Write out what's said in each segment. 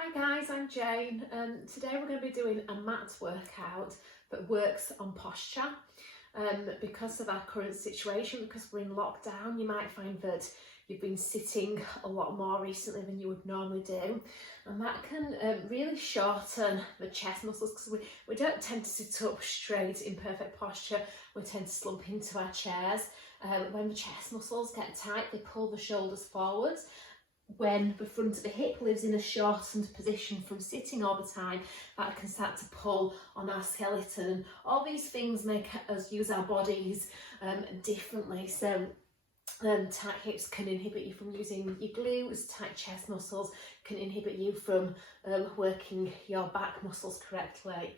Hi guys, I'm Jane. Today we're going to be doing a mat workout that works on posture. Because of our current situation, because we're in lockdown, you might find that you've been sitting a lot more recently than you would normally do, and that can really shorten the chest muscles because we don't tend to sit up straight in perfect posture. We tend to slump into our chairs. When the chest muscles get tight, they pull the shoulders forwards. When the front of the hip lives in a shortened position from sitting all the time, that can start to pull on our skeleton. All these things make us use our bodies differently. So tight hips can inhibit you from using your glutes, tight chest muscles can inhibit you from working your back muscles correctly.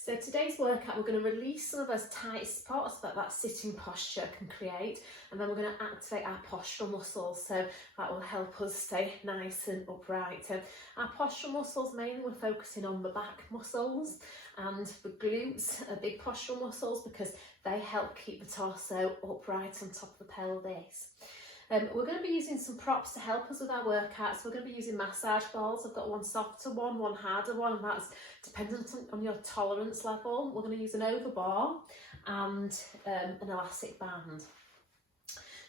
So today's workout, we're going to release some of those tight spots that sitting posture can create, and then we're going to activate our postural muscles, so that will help us stay nice and upright. Our postural muscles, mainly we're focusing on the back muscles, and the glutes are big postural muscles because they help keep the torso upright on top of the pelvis. We're going to be using some props to help us with our workouts. We're going to be using massage balls. I've got one softer one harder one, and that's dependent on your tolerance level. We're going to use an over ball and an elastic band.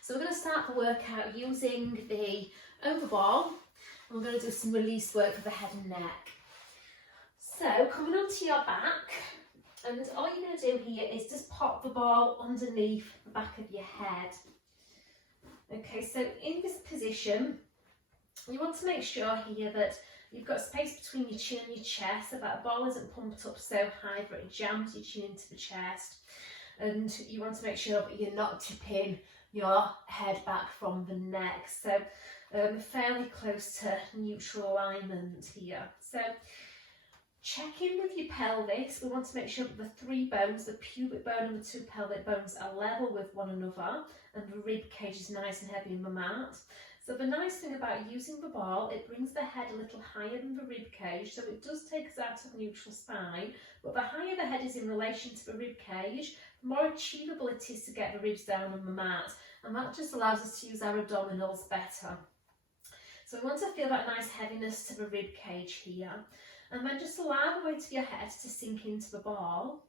So we're going to start the workout using the over ball, and we're going to do some release work for the head and neck. So coming onto your back, and all you're going to do here is just pop the ball underneath the back of your head. Okay, so in this position, you want to make sure here that you've got space between your chin and your chest, so that the ball isn't pumped up so high that it jams your chin into the chest. And you want to make sure that you're not tipping your head back from the neck. So fairly close to neutral alignment here. So check in with your pelvis. We want to make sure that the three bones, the pubic bone and the two pelvic bones, are level with one another, and the rib cage is nice and heavy in the mat. So the nice thing about using the ball, it brings the head a little higher than the rib cage, so it does take us out of neutral spine, but the higher the head is in relation to the rib cage, the more achievable it is to get the ribs down on the mat, and that just allows us to use our abdominals better. So we want to feel that nice heaviness to the rib cage here. And then just allow the weight of your head to sink into the ball,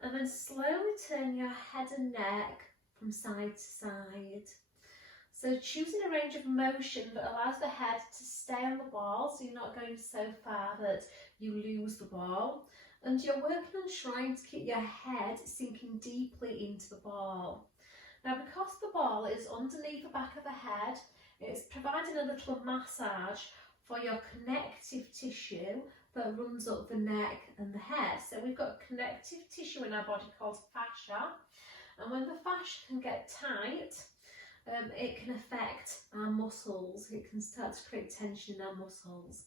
and then slowly turn your head and neck from side to side. So choosing a range of motion that allows the head to stay on the ball, so you're not going so far that you lose the ball. And you're working on trying to keep your head sinking deeply into the ball. Now, because the ball is underneath the back of the head, it's providing a little massage for your connective tissue that runs up the neck and the head. So we've got connective tissue in our body called fascia, and when the fascia can get tight, it can affect our muscles. It can start to create tension in our muscles.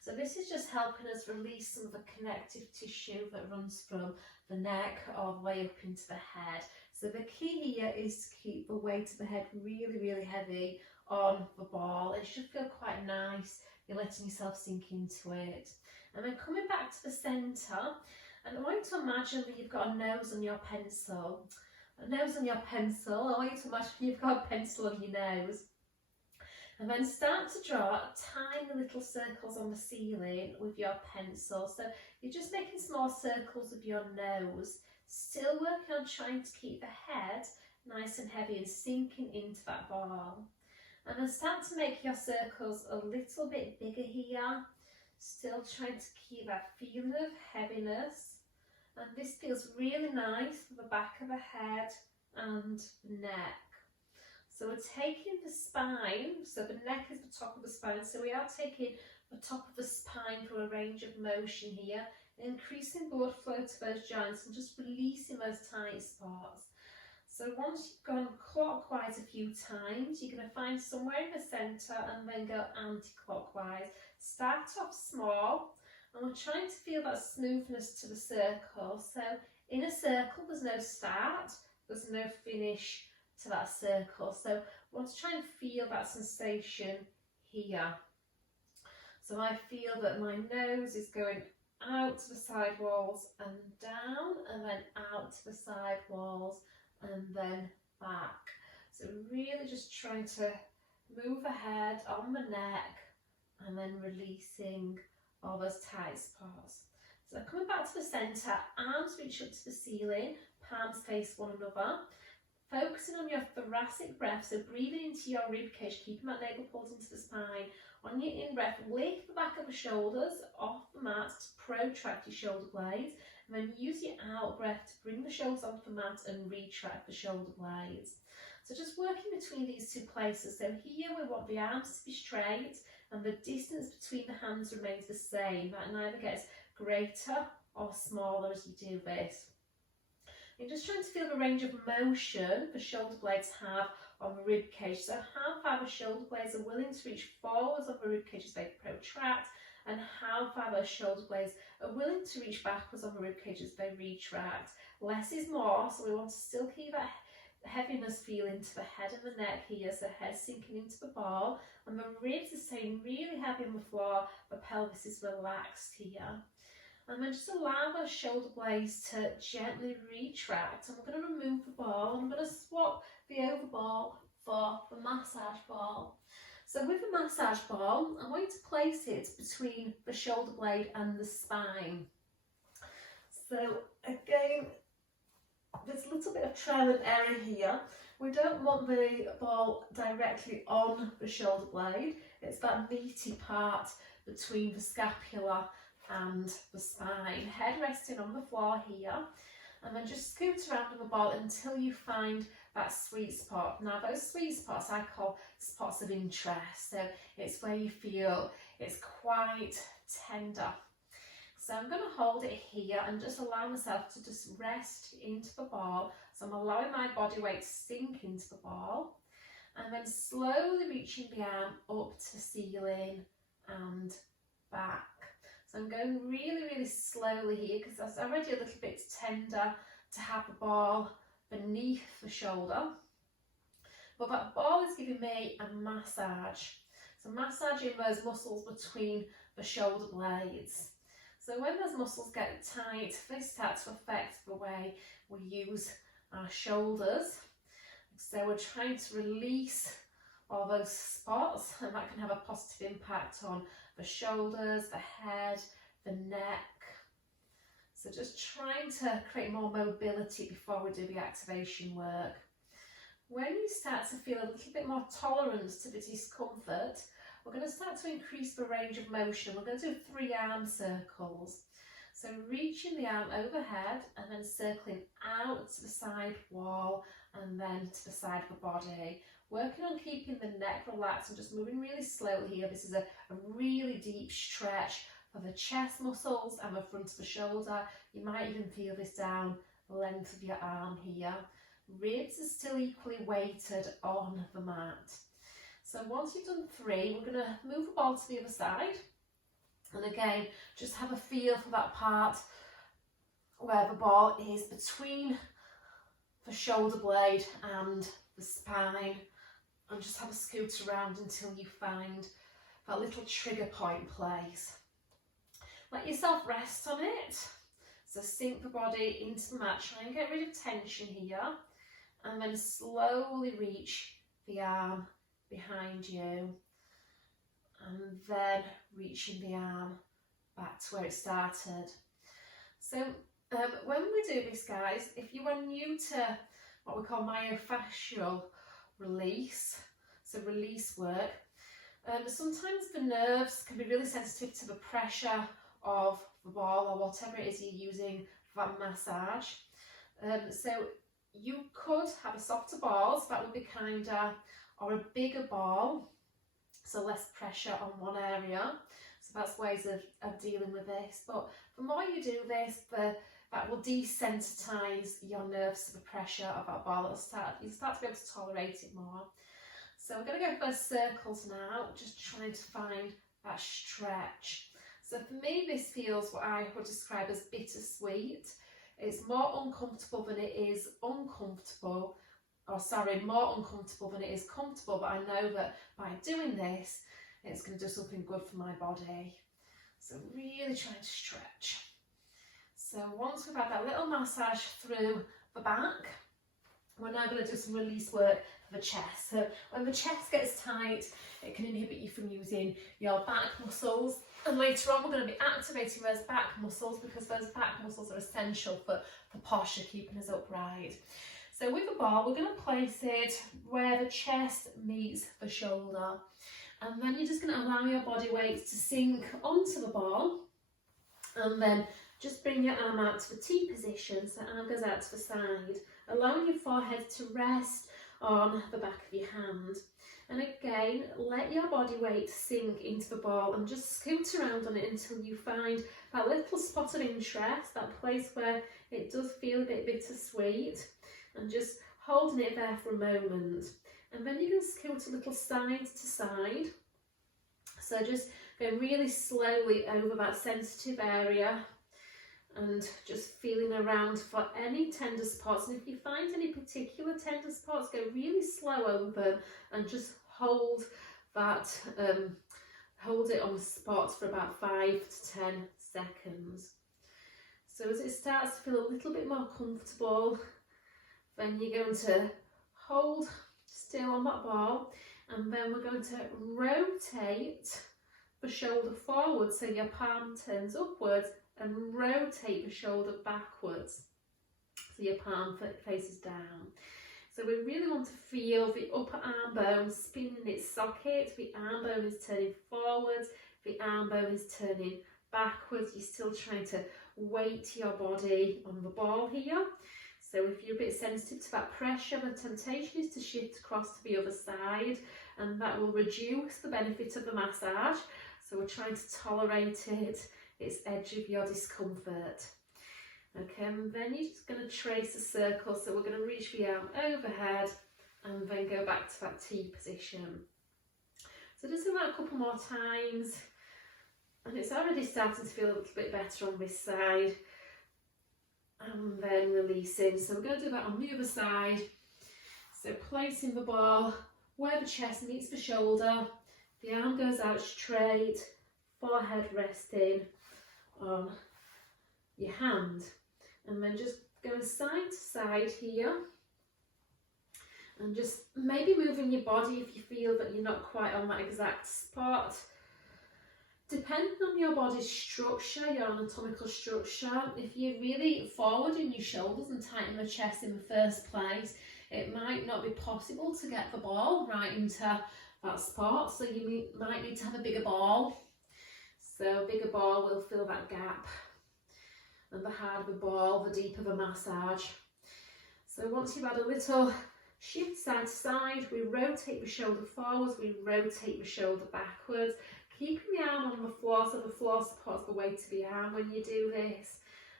So this is just helping us release some of the connective tissue that runs from the neck all the way up into the head. So the key here is to keep the weight of the head really, really heavy on the ball. It should feel quite nice. You're letting yourself sink into it. And then coming back to the centre, and I want you to imagine that you've got a nose on your pencil. A nose on your pencil. I want you to imagine you've got a pencil on your nose. And then start to draw tiny little circles on the ceiling with your pencil. So you're just making small circles with your nose, still working on trying to keep the head nice and heavy and sinking into that ball. And then start to make your circles a little bit bigger here, still trying to keep that feeling of heaviness. And this feels really nice for the back of the head and the neck. So we're taking the spine, so the neck is the top of the spine, so we are taking the top of the spine through a range of motion here, increasing blood flow to those joints and just releasing those tight spots. So once you've gone clockwise a few times, you're going to find somewhere in the centre and then go anti-clockwise. Start off small, and we're trying to feel that smoothness to the circle. So in a circle, there's no start, there's no finish to that circle. So we want to try and feel that sensation here. So I feel that my nose is going out to the side walls and down, and then out to the side walls and then back. So really just trying to move ahead on the neck and then releasing all those tight spots. So coming back to the centre, arms reach up to the ceiling, palms face one another. Focusing on your thoracic breath, so breathing into your rib cage, keeping that navel pulled into the spine. On your in breath, lift the back of the shoulders off the mat to protract your shoulder blades, and then use your out breath to bring the shoulders onto the mat and retract the shoulder blades. So just working between these two places. So here we want the arms to be straight and the distance between the hands remains the same. That neither gets greater or smaller as you do this. You're just trying to feel the range of motion the shoulder blades have on the rib cage. So how far the shoulder blades are willing to reach forwards on the rib cage as they protract, and how far those shoulder blades are willing to reach backwards on the rib cage as they retract. Less is more, so we want to still keep that heaviness feel into the head and the neck here, so head sinking into the ball, and the ribs are staying really heavy on the floor, the pelvis is relaxed here. And then just allow those shoulder blades to gently retract. And we're going to remove the ball, and I'm going to swap the over ball for the massage ball. So with the massage ball, I'm going to place it between the shoulder blade and the spine. So again, there's a little bit of trial and error here. We don't want the ball directly on the shoulder blade. It's that meaty part between the scapula and the spine. Head resting on the floor here, and then just scoot around on the ball until you find that sweet spot. Now those sweet spots I call spots of interest, so it's where you feel it's quite tender. So I'm going to hold it here and just allow myself to just rest into the ball. So I'm allowing my body weight to sink into the ball, and then slowly reaching the arm up to the ceiling and back. So I'm going really, really slowly here because that's already a little bit tender to have the ball beneath the shoulder. But that ball is giving me a massage. So massaging those muscles between the shoulder blades. So when those muscles get tight, they start to affect the way we use our shoulders. So we're trying to release all those spots, and that can have a positive impact on the shoulders, the head, the neck. So just trying to create more mobility before we do the activation work. When you start to feel a little bit more tolerance to the discomfort, we're going to start to increase the range of motion. We're going to do 3 arm circles. So reaching the arm overhead and then circling out to the side wall and then to the side of the body. Working on keeping the neck relaxed and just moving really slowly here. This is a really deep stretch for the chest muscles and the front of the shoulder. You might even feel this down the length of your arm here. Ribs are still equally weighted on the mat. So once you've done 3, we're going to move the ball to the other side. And again, just have a feel for that part where the ball is between the shoulder blade and the spine. And just have a scoot around until you find that little trigger point place. Let yourself rest on it. So sink the body into the mat. Try and get rid of tension here. And then slowly reach the arm behind you. And then reaching the arm back to where it started. So when we do this, guys, if you are new to what we call myofascial release, so release work, sometimes the nerves can be really sensitive to the pressure of the ball or whatever it is you're using for that massage. So you could have a softer ball, so that would be kinder, or a bigger ball, so less pressure on one area. So that's ways of dealing with this. But the more you do this, that will desensitize your nerves to the pressure of that ball. You start to be able to tolerate it more. So we're going to go for circles now, just trying to find that stretch. So for me, this feels what I would describe as bittersweet. It's more uncomfortable than it is uncomfortable. Or sorry, more uncomfortable than it is comfortable, but I know that by doing this, it's going to do something good for my body. So really trying to stretch. So once we've had that little massage through the back, we're now going to do some release work the chest. So when the chest gets tight, it can inhibit you from using your back muscles. And later on, we're going to be activating those back muscles because those back muscles are essential for posture, keeping us upright. So with the ball, we're going to place it where the chest meets the shoulder. And then you're just going to allow your body weight to sink onto the ball. And then just bring your arm out to the T position, so arm goes out to the side, allowing your forehead to rest on the back of your hand. And again, let your body weight sink into the ball and just scoot around on it until you find that little spot of interest, that place where it does feel a bit bittersweet, and just holding it there for a moment. And then you can scoot a little side to side. So just go really slowly over that sensitive area and just feeling around for any tender spots. And if you find any particular tender spots, go really slow over them and just hold that, hold it on the spot for about 5 to 10 seconds. So as it starts to feel a little bit more comfortable, then you're going to hold still on that ball, and then we're going to rotate the shoulder forward so your palm turns upwards, and rotate the shoulder backwards so your palm faces down. So we really want to feel the upper arm bone spinning its socket, the arm bone is turning forwards, the arm bone is turning backwards. You're still trying to weight your body on the ball here. So if you're a bit sensitive to that pressure, the temptation is to shift across to the other side, and that will reduce the benefit of the massage. So we're trying to tolerate it, its edge of your discomfort. Okay, and then you're just going to trace a circle. So we're going to reach the arm overhead and then go back to that T position. So just do that a couple more times, and it's already starting to feel a little bit better on this side. And then releasing. So we're going to do that on the other side. So placing the ball where the chest meets the shoulder, the arm goes out straight, forehead resting on your hand, and then just going side to side here, and just maybe moving your body if you feel that you're not quite on that exact spot. Depending on your body's structure, your anatomical structure, if you're really forward in your shoulders and tighten the chest in the first place, it might not be possible to get the ball right into that spot. So you might need to have a bigger ball. So a bigger ball will fill that gap. And the harder the ball, the deeper the massage. So once you've had a little shift side to side, we rotate the shoulder forwards, we rotate the shoulder backwards, keeping the arm on the floor so the floor supports the weight of the arm when you do this.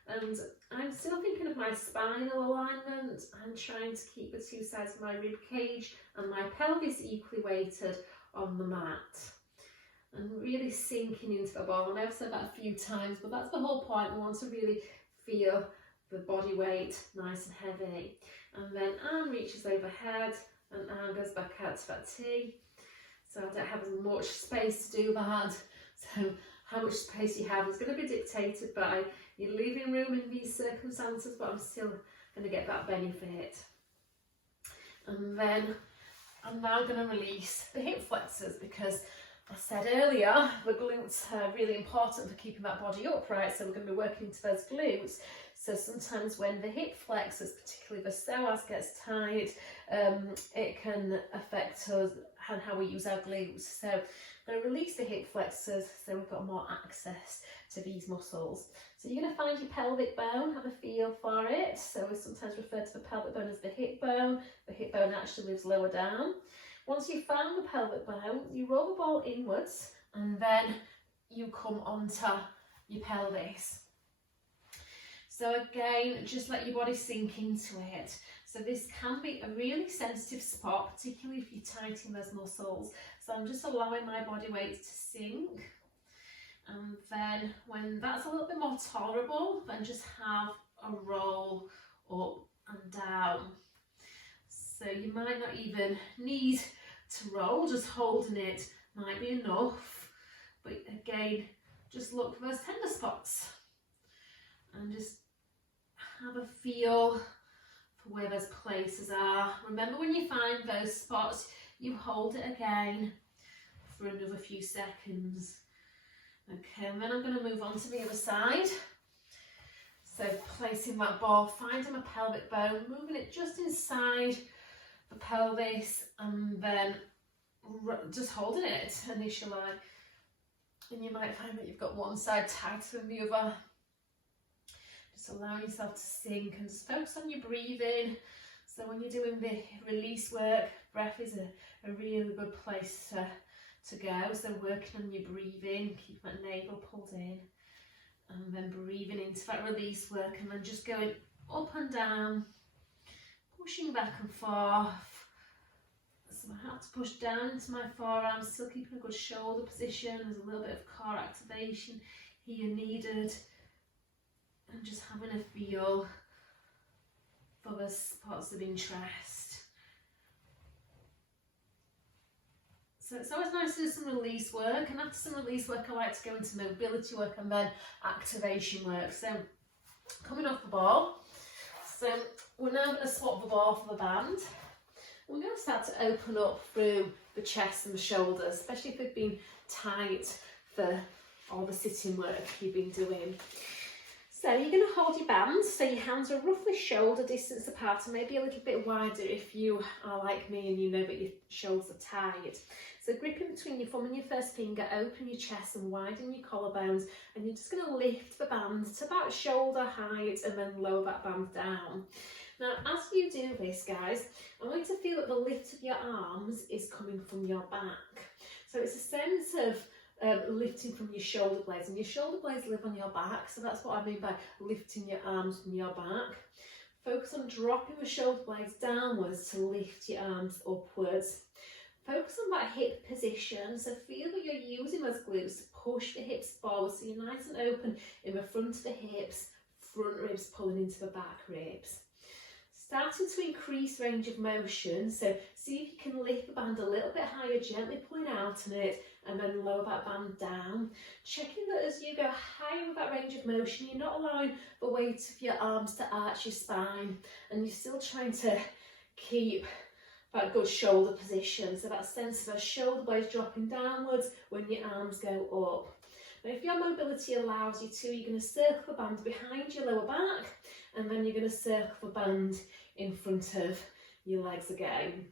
And I'm still thinking of my spinal alignment. I'm trying to keep the two sides of my rib cage and my pelvis equally weighted on the mat. And really sinking into the ball. And I've said that a few times, but that's the whole point. We want to really feel the body weight nice and heavy. And then arm reaches overhead and arm goes back out to that T. So I don't have as much space to do that. So how much space you have is going to be dictated by your living room in these circumstances, but I'm still going to get that benefit. And then I'm now going to release the hip flexors, because I said earlier, the glutes are really important for keeping that body upright, so we're going to be working to those glutes. So sometimes when the hip flexors, particularly the psoas, gets tight, it can affect us and how we use our glutes. So I'm going to release the hip flexors so we've got more access to these muscles. So you're going to find your pelvic bone, have a feel for it. So we sometimes refer to the pelvic bone as the hip bone. The hip bone actually lives lower down. Once you've found the pelvic bone, you roll the ball inwards and then you come onto your pelvis. So again, just let your body sink into it. So this can be a really sensitive spot, particularly if you tighten those muscles. So I'm just allowing my body weight to sink. And then when that's a little bit more tolerable, then just have a roll up and down. So you might not even need to roll, just holding it might be enough. But again, just look for those tender spots and just have a feel where those places are. Remember, when you find those spots, you hold it again for another few seconds. Okay, and then I'm going to move on to the other side. So placing that ball, finding my pelvic bone, moving it just inside the pelvis, and then just holding it initially. And you might find that you've got one side tighter than the other. Just allow yourself to sink and just focus on your breathing. So when you're doing the release work, breath is a really good place to go. So working on your breathing, keep that navel pulled in, and then breathing into that release work, and then just going up and down, pushing back and forth. So I have to push down into my forearms, still keeping a good shoulder position. There's a little bit of core activation here needed. And just having a feel for the spots of interest. So it's always nice to do some release work, and after some release work I like to go into mobility work and then activation work. So coming off the ball, so we're now going to swap the ball for the band. We're going to start to open up through the chest and the shoulders, especially if they've been tight for all the sitting work you've been doing. So you're going to hold your band, so your hands are roughly shoulder distance apart, and maybe a little bit wider if you are like me and you know that your shoulders are tight. So gripping between your thumb and your first finger, open your chest and widen your collarbones, and you're just going to lift the band to about shoulder height and then lower that band down. Now, as you do this, guys, I want you to feel that the lift of your arms is coming from your back. So it's a sense of lifting from your shoulder blades, and your shoulder blades live on your back, so that's what I mean by lifting your arms from your back. Focus on dropping the shoulder blades downwards to lift your arms upwards. Focus on that hip position, so feel that you're using those glutes to push the hips forward, so you're nice and open in the front of the hips, front ribs pulling into the back ribs. Starting to increase range of motion, so see if you can lift the band a little bit higher, gently pulling out on it, and then lower that band down. Checking that as you go higher with that range of motion, you're not allowing the weight of your arms to arch your spine, and you're still trying to keep that good shoulder position, so that sense of those shoulder blades dropping downwards when your arms go up. Now, if your mobility allows you to, you're going to circle the band behind your lower back, and then you're going to circle the band in front of your legs again.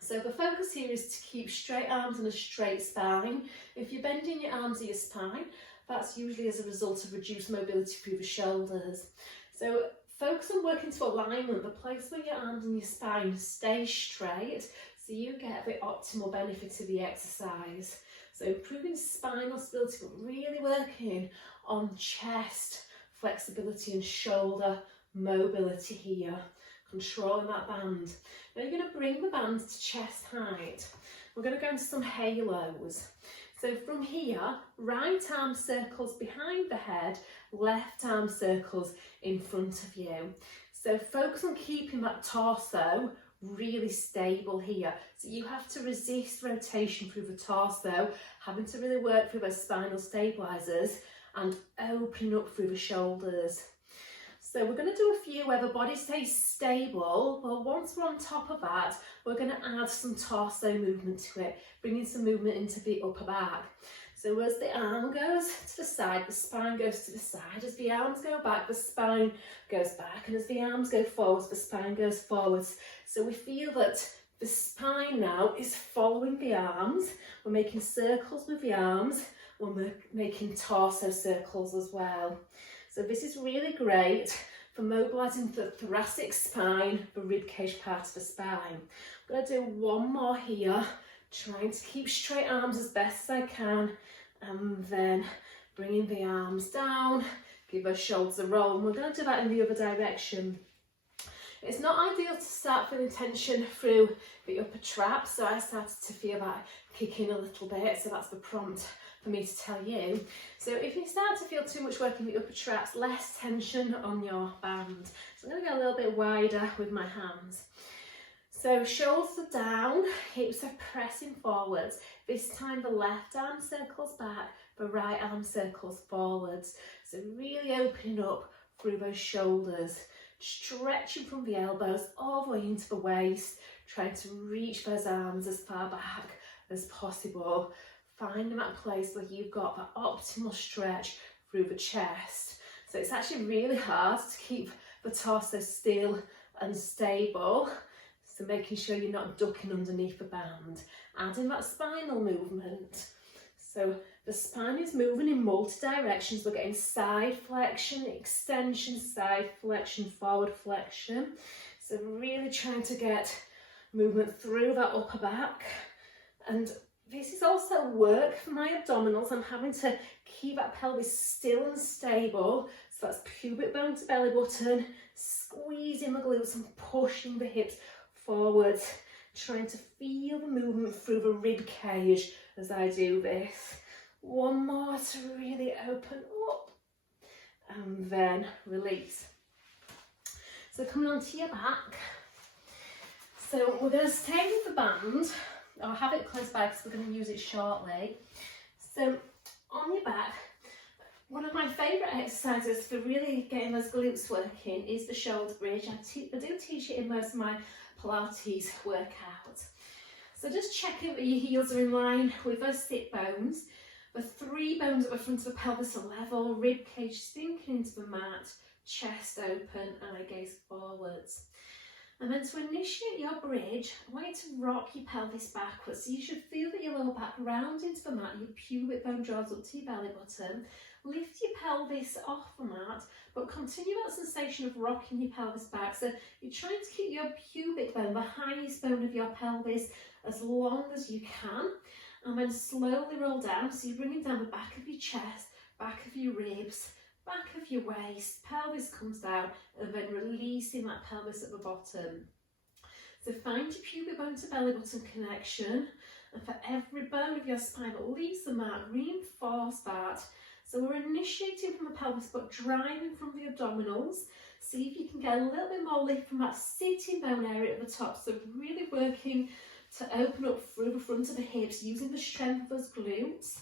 So the focus here is to keep straight arms and a straight spine. If you're bending your arms or your spine, that's usually as a result of reduced mobility through the shoulders. So focus on working to alignment, the place where your arms and your spine stay straight, so you get the optimal benefit of the exercise. So improving spinal stability, but really working on chest flexibility and shoulder mobility here, controlling that band. Now you're going to bring the band to chest height. We're going to go into some halos. So from here, right arm circles behind the head, left arm circles in front of you. So focus on keeping that torso really stable here. So you have to resist rotation through the torso, having to really work through those spinal stabilizers and opening up through the shoulders. So we're going to do a few where the body stays stable, but once we're on top of that, we're going to add some torso movement to it, bringing some movement into the upper back. So as the arm goes to the side, the spine goes to the side. As the arms go back, the spine goes back. And as the arms go forwards, the spine goes forwards. So we feel that the spine now is following the arms. We're making circles with the arms. We're making torso circles as well. So this is really great for mobilising the thoracic spine, the ribcage part of the spine. I'm going to do one more here, trying to keep straight arms as best as I can, and then bringing the arms down, give those shoulders a roll, and we're going to do that in the other direction. It's not ideal to start feeling tension through the upper trap, so I started to feel that kicking a little bit, so that's the prompt for me to tell you. So if you start to feel too much work in the upper traps, less tension on your band. So I'm going to go a little bit wider with my hands. So shoulders are down, hips are pressing forwards. This time the left arm circles back, the right arm circles forwards. So really opening up through those shoulders, stretching from the elbows all the way into the waist, trying to reach those arms as far back as possible, finding that place where you've got that optimal stretch through the chest. So it's actually really hard to keep the torso still and stable, so making sure you're not ducking underneath the band, adding that spinal movement. So the spine is moving in multi-directions. We're getting side flexion, extension, side flexion, forward flexion. So really trying to get movement through that upper back. And this is also work for my abdominals. I'm having to keep that pelvis still and stable. So that's pubic bone to belly button, squeezing the glutes and pushing the hips forward, trying to feel the movement through the rib cage as I do this. One more to really open up and then release. So coming onto your back. So we're going to stay with the band. I'll have it close by because we're going to use it shortly. So on your back, one of my favourite exercises for really getting those glutes working is the shoulder bridge. I do teach it in most of my Pilates workout. So just checking that your heels are in line with those sit bones. The 3 bones at the front of the pelvis are level, rib cage sinking into the mat, chest open, eye gaze forwards. And then to initiate your bridge, I want you to rock your pelvis backwards. So you should feel that your lower back rounds into the mat, your pubic bone draws up to your belly button. Lift your pelvis off the mat, but continue that sensation of rocking your pelvis back. So you're trying to keep your pubic bone, the highest bone of your pelvis, as long as you can. And then slowly roll down. So you're bringing down the back of your chest, back of your ribs, back of your waist, pelvis comes down, and then releasing that pelvis at the bottom. So find your pubic bone to belly button connection, and for every bone of your spine that leaves the mat, reinforce that. So we're initiating from the pelvis but driving from the abdominals. See if you can get a little bit more lift from that sitting bone area at the top. So really working to open up through the front of the hips, using the strength of those glutes,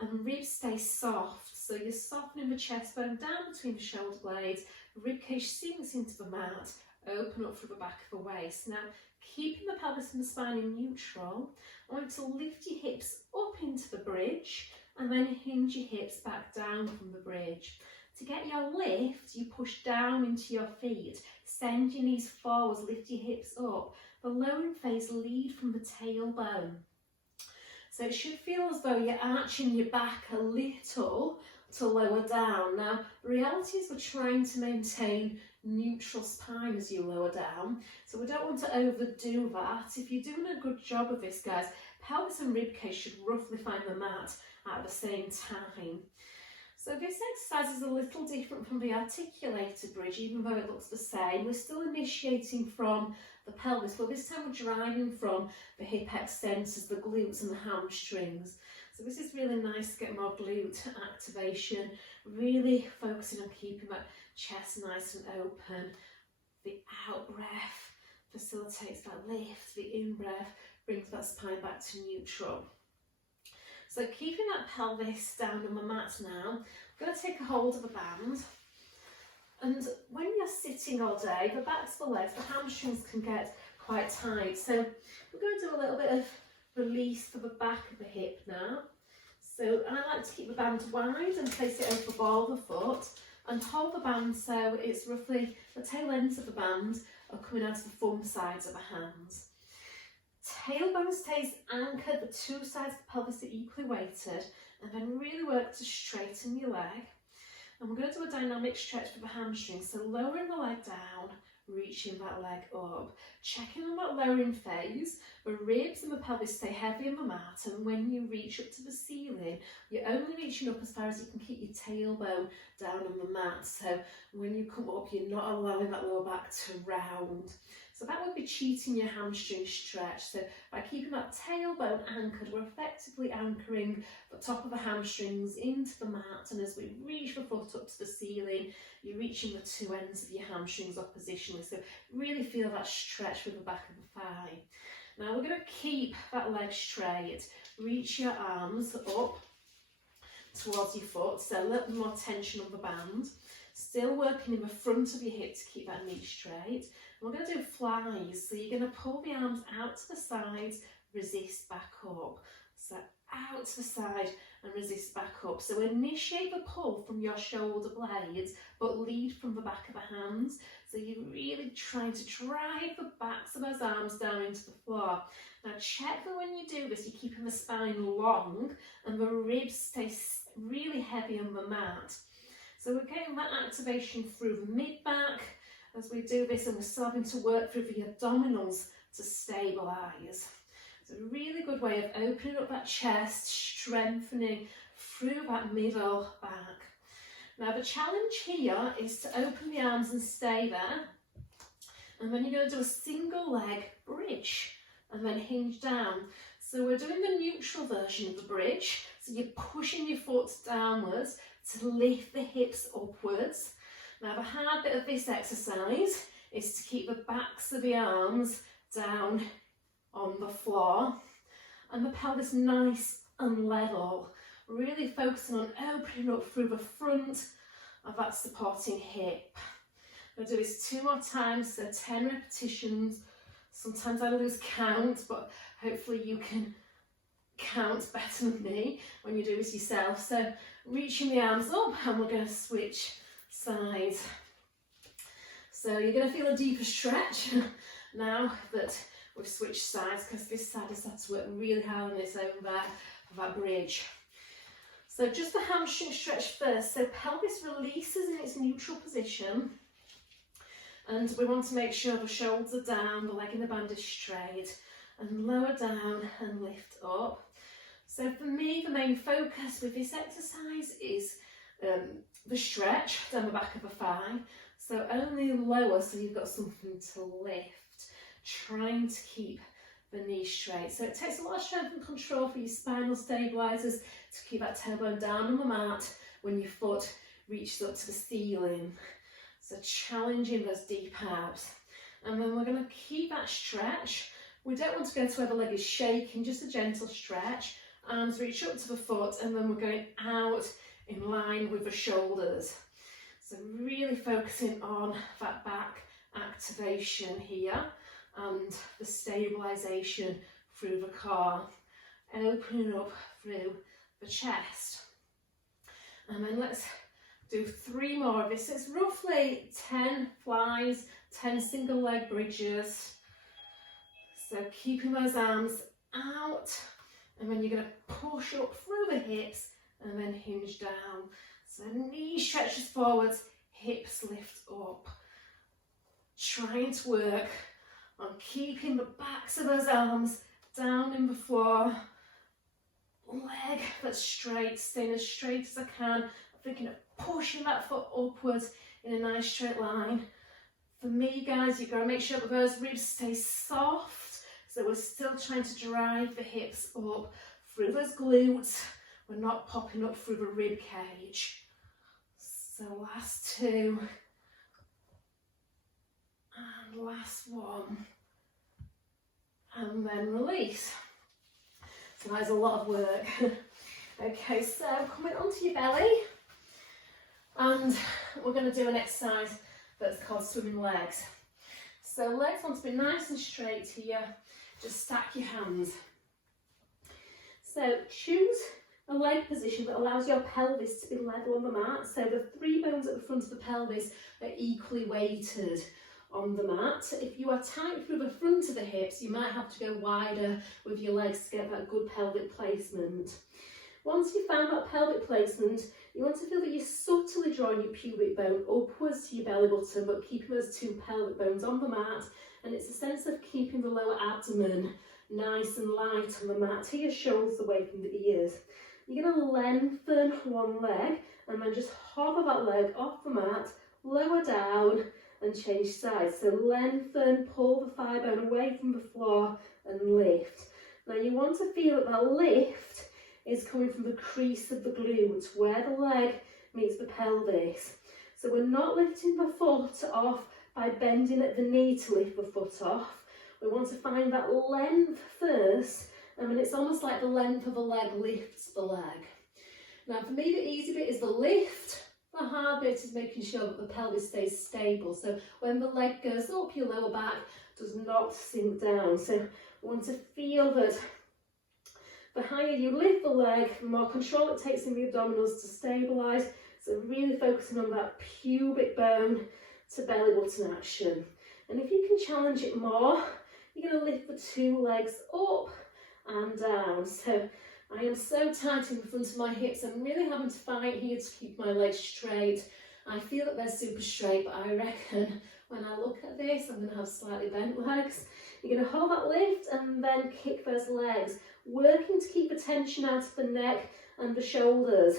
and ribs stay soft. So you're softening the chest bone down between the shoulder blades, rib cage sinks into the mat, open up through the back of the waist. Now, keeping the pelvis and the spine in neutral, I want you to lift your hips up into the bridge and then hinge your hips back down from the bridge. To get your lift, you push down into your feet, send your knees forwards, lift your hips up. The lowering phase, lead from the tailbone. So it should feel as though you're arching your back a little to lower down. Now, the reality is we're trying to maintain neutral spine as you lower down. So we don't want to overdo that. If you're doing a good job of this, guys, pelvis and rib cage should roughly find the mat at the same time. So this exercise is a little different from the articulated bridge, even though it looks the same. We're still initiating from the pelvis, but this time we're driving from the hip extensors, the glutes and the hamstrings. So this is really nice to get more glute activation, really focusing on keeping that chest nice and open. The out breath facilitates that lift, the in breath brings that spine back to neutral. So keeping that pelvis down on the mat now, I'm going to take a hold of the band. And when you're sitting all day, the backs of the legs, the hamstrings can get quite tight. So we're going to do a little bit of release for the back of the hip now. So I like to keep the band wide and place it over the ball of the foot and hold the band so it's roughly the tail ends of the band are coming out of the thumb sides of the hands. Tailbone stays anchored, the 2 sides of the pelvis are equally weighted, and then really work to straighten your leg. And we're going to do a dynamic stretch for the hamstrings, so lowering the leg down, reaching that leg up. Checking on that lowering phase, the ribs and the pelvis stay heavy on the mat, and when you reach up to the ceiling, you're only reaching up as far as you can keep your tailbone down on the mat. So when you come up, you're not allowing that lower back to round. So that would be cheating your hamstring stretch. So by keeping that tailbone anchored, we're effectively anchoring the top of the hamstrings into the mat. And as we reach the foot up to the ceiling, you're reaching the 2 ends of your hamstrings oppositionally. So really feel that stretch with the back of the thigh. Now we're going to keep that leg straight. Reach your arms up towards your foot. So a little more tension on the band. Still working in the front of your hip to keep that knee straight. And we're going to do flies. So you're going to pull the arms out to the sides, resist back up. So out to the side and resist back up. So initiate the pull from your shoulder blades, but lead from the back of the hands. So you're really trying to drive the backs of those arms down into the floor. Now check that when you do this, you're keeping the spine long and the ribs stay really heavy on the mat. So we're getting that activation through the mid-back as we do this, and we're starting to work through the abdominals to stabilise. It's a really good way of opening up that chest, strengthening through that middle back. Now the challenge here is to open the arms and stay there. And then you're going to do a single leg bridge and then hinge down. So we're doing the neutral version of the bridge. So you're pushing your foot downwards to lift the hips upwards. Now the hard bit of this exercise is to keep the backs of the arms down on the floor and the pelvis nice and level, really focusing on opening up through the front of that supporting hip. I'll do this 2 more times, so 10 repetitions. Sometimes I lose count, but hopefully you can count better than me when you do this yourself. So reaching the arms up, and we're going to switch sides. So you're going to feel a deeper stretch now that we've switched sides, because this side has had to work really hard on this over there for that bridge. So just the hamstring stretch first. So pelvis releases in its neutral position, and we want to make sure the shoulders are down, the leg in the band is straight, and lower down and lift up. So for me, the main focus with this exercise is the stretch down the back of the thigh. So only lower, so you've got something to lift, trying to keep the knee straight. So it takes a lot of strength and control for your spinal stabilizers to keep that tailbone down on the mat when your foot reaches up to the ceiling. So challenging those deep abs. And then we're going to keep that stretch. We don't want to go to where the leg is shaking, just a gentle stretch. Arms reach up to the foot, and then we're going out in line with the shoulders. So really focusing on that back activation here and the stabilisation through the core, opening up through the chest. And then let's do 3 more of this. So it's roughly 10 flies, 10 single leg bridges. So keeping those arms out, and then you're going to push up through the hips and then hinge down. So knee stretches forwards, hips lift up. Trying to work on keeping the backs of those arms down in the floor. Leg that's straight, staying as straight as I can. I'm thinking of pushing that foot upwards in a nice straight line. For me, guys, you've got to make sure that those ribs stay soft. So we're still trying to drive the hips up through those glutes. We're not popping up through the rib cage. So last 2. And last 1. And then release. So that's a lot of work. Okay, so coming onto your belly. And we're going to do an exercise that's called swimming legs. So legs want to be nice and straight here. Just stack your hands. So choose a leg position that allows your pelvis to be level on the mat. So the 3 bones at the front of the pelvis are equally weighted on the mat. If you are tight through the front of the hips, you might have to go wider with your legs to get that good pelvic placement. Once you've found that pelvic placement, you want to feel that you're subtly drawing your pubic bone upwards to your belly button, but keeping those 2 pelvic bones on the mat. And it's a sense of keeping the lower abdomen nice and light on the mat. Take your shoulders away from the ears. You're going to lengthen one leg and then just hover that leg off the mat, lower down and change sides. So lengthen, pull the thigh bone away from the floor and lift. Now you want to feel that that lift is coming from the crease of the glute, where the leg meets the pelvis. So we're not lifting the foot off by bending at the knee to lift the foot off. We want to find that length first, and then it's almost like the length of the leg lifts the leg. Now for me, the easy bit is the lift The hard bit is making sure that the pelvis stays stable. So when the leg goes up, your lower back does not sink down. So you want to feel that the higher you lift the leg, the more control it takes in the abdominals to stabilise. So really focusing on that pubic bone to belly button action. And if you can challenge it more, you're going to lift the two legs up and down. So I am so tight in front of my hips. I'm really having to fight here to keep my legs straight. I feel that they're super straight, but I reckon when I look at this, I'm going to have slightly bent legs. You're going to hold that lift and then kick those legs, working to keep the tension out of the neck and the shoulders.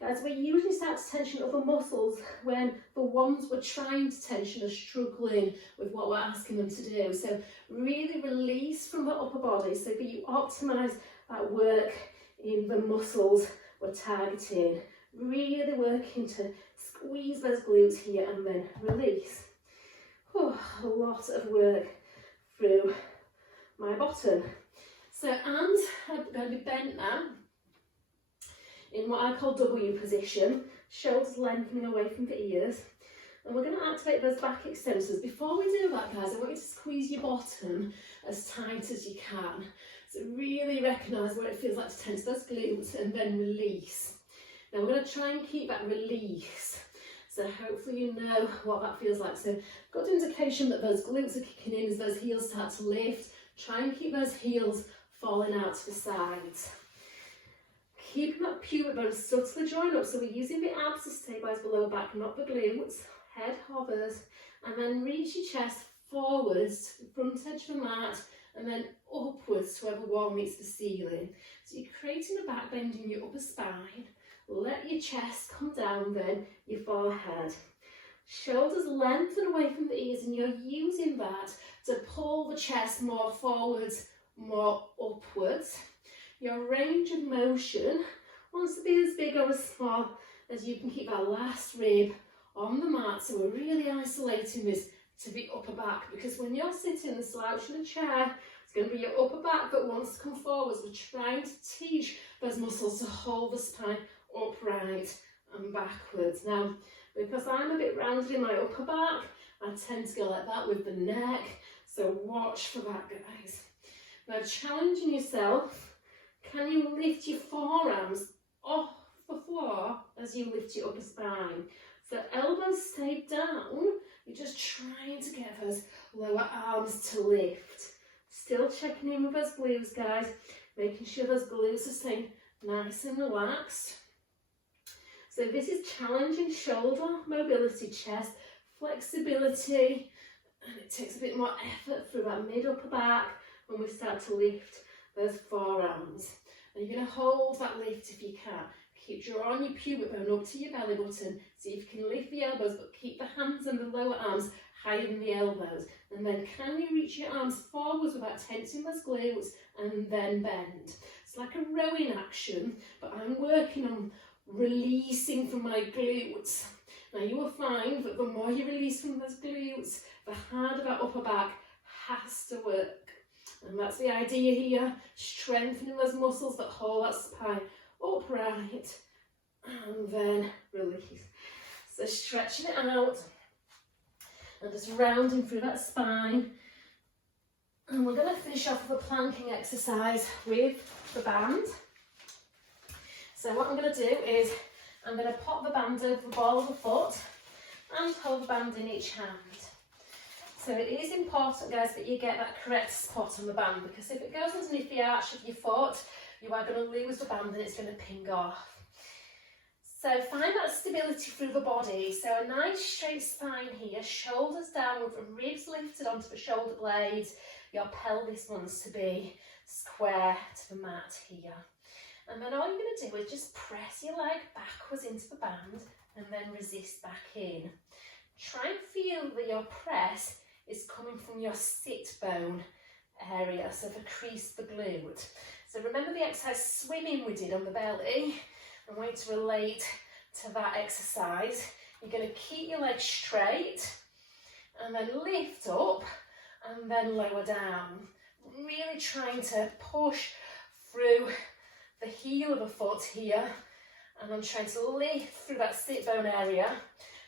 Guys, we usually start to tension other muscles when the ones we're trying to tension are struggling with what we're asking them to do. So really release from the upper body so that you optimise that work in the muscles we're targeting. Really working to squeeze those glutes here and then release. Oh, a lot of work through my bottom. So arms are going to be bent now in what I call W position, shoulders lengthening away from the ears. And we're going to activate those back extensors. Before we do that, guys, I want you to squeeze your bottom as tight as you can. So really recognise what it feels like to tense those glutes and then release. Now we're going to try and keep that release. So hopefully you know what that feels like. So good indication that those glutes are kicking in as those heels start to lift. Try and keep those heels falling out to the sides. Keeping that pubic bone subtly joined up, so we're using the abs to stabilise the lower back, not the glutes. Head hovers, and then reach your chest forwards to the front edge of the mat, and then upwards to where the wall meets the ceiling. So you're creating a back bend in your upper spine. Let your chest come down then, your forehead. Shoulders lengthen away from the ears, and you're using that to pull the chest more forwards, more upwards. Your range of motion wants to be as big or as small as you can keep that last rib on the mat. So we're really isolating this to the upper back, because when you're sitting and slouching in a chair, it's going to be your upper back that wants to come forwards. We're trying to teach those muscles to hold the spine upright and backwards. Now, because I'm a bit rounded in my upper back, I tend to go like that with the neck. So watch for that, guys. Now, challenging yourself. Can you lift your forearms off the floor as you lift your upper spine? So elbows stay down, you're just trying to get those lower arms to lift. Still checking in with those glutes, guys, making sure those glutes are staying nice and relaxed. So this is challenging shoulder mobility, chest flexibility, and it takes a bit more effort through that mid-upper back when we start to lift those forearms. And you're going to hold that lift if you can. Keep drawing your pubic bone up to your belly button. See if you can lift the elbows, but keep the hands and the lower arms higher than the elbows. And then can you reach your arms forwards without tensing those glutes and then bend? It's like a rowing action, but I'm working on releasing from my glutes. Now you will find that the more you release from those glutes, the harder that upper back has to work. And that's the idea here, strengthening those muscles that hold that spine upright and then release. So stretching it out and just rounding through that spine. And we're going to finish off with a planking exercise with the band. So what I'm going to do is I'm going to pop the band over the ball of the foot and hold the band in each hand. So it is important, guys, that you get that correct spot on the band, because if it goes underneath the arch of your foot, you are going to lose the band and it's going to ping off. So find that stability through the body. So a nice straight spine here, shoulders down with the ribs lifted onto the shoulder blades. Your pelvis wants to be square to the mat here. And then all you're going to do is just press your leg backwards into the band and then resist back in. Try and feel that your press is coming from your sit bone area, so the crease, the glute. So remember the exercise swimming we did on the belly? I want you to relate to that exercise. You're going to keep your legs straight and then lift up and then lower down. Really trying to push through the heel of the foot here And I'm trying to lift through that sit bone area.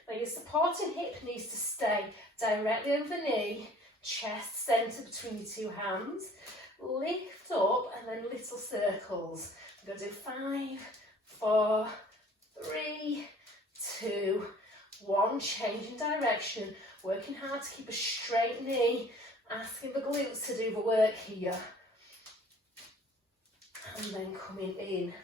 Now your supporting hip needs to stay directly over the knee, chest centre between your two hands. Lift up and then little circles. We're going to do 5, 4, 3, 2, 1. Changing direction, working hard to keep a straight knee, asking the glutes to do the work here. And then coming in.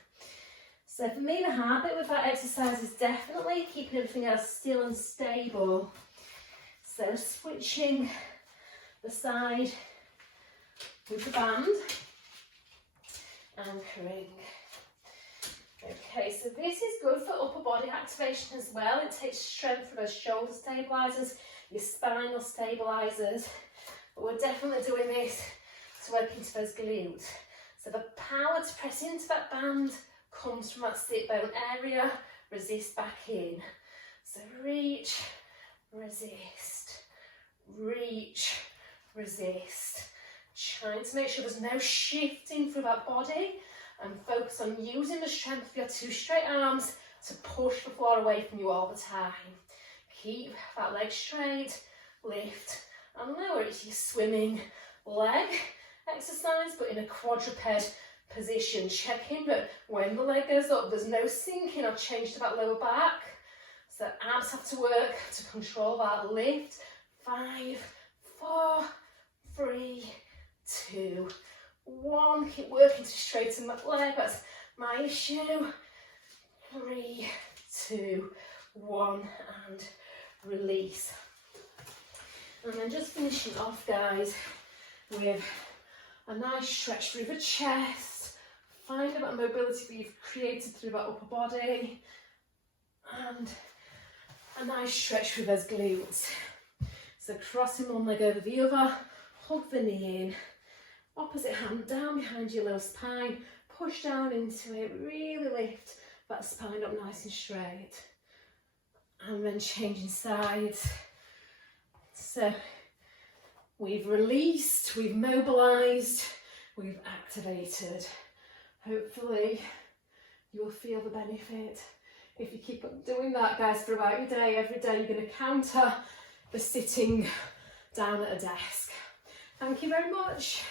So for me, the hard bit with that exercise is definitely keeping everything else still and stable. So switching the side with the band, anchoring. Okay, so this is good for upper body activation as well. It takes strength from those shoulder stabilisers, your spinal stabilisers. But we're definitely doing this to work into those glutes. So the power to press into that band comes from that sit bone area, resist back in. So reach, resist, reach, resist. Trying to make sure there's no shifting through that body and focus on using the strength of your 2 straight arms to push the floor away from you all the time. Keep that leg straight, lift and lower. It's your swimming leg exercise, but in a quadruped position. Checking that when the leg goes up, there's no sinking or change to that lower back. So abs have to work to control that lift. 5, 4, 3, 2, 1. Keep working to straighten that leg. That's my issue. 3, 2, 1, and release. And then just finishing off, guys, with a nice stretch through the chest. Find that mobility that you've created through that upper body. And a nice stretch through those glutes. So crossing one leg over the other, hug the knee in. Opposite hand down behind your lower spine. Push down into it, really lift that spine up nice and straight. And then changing sides. So we've released, we've mobilised, we've activated. Hopefully you'll feel the benefit. If you keep on doing that, guys, throughout your day, every day you're going to counter the sitting down at a desk. Thank you very much.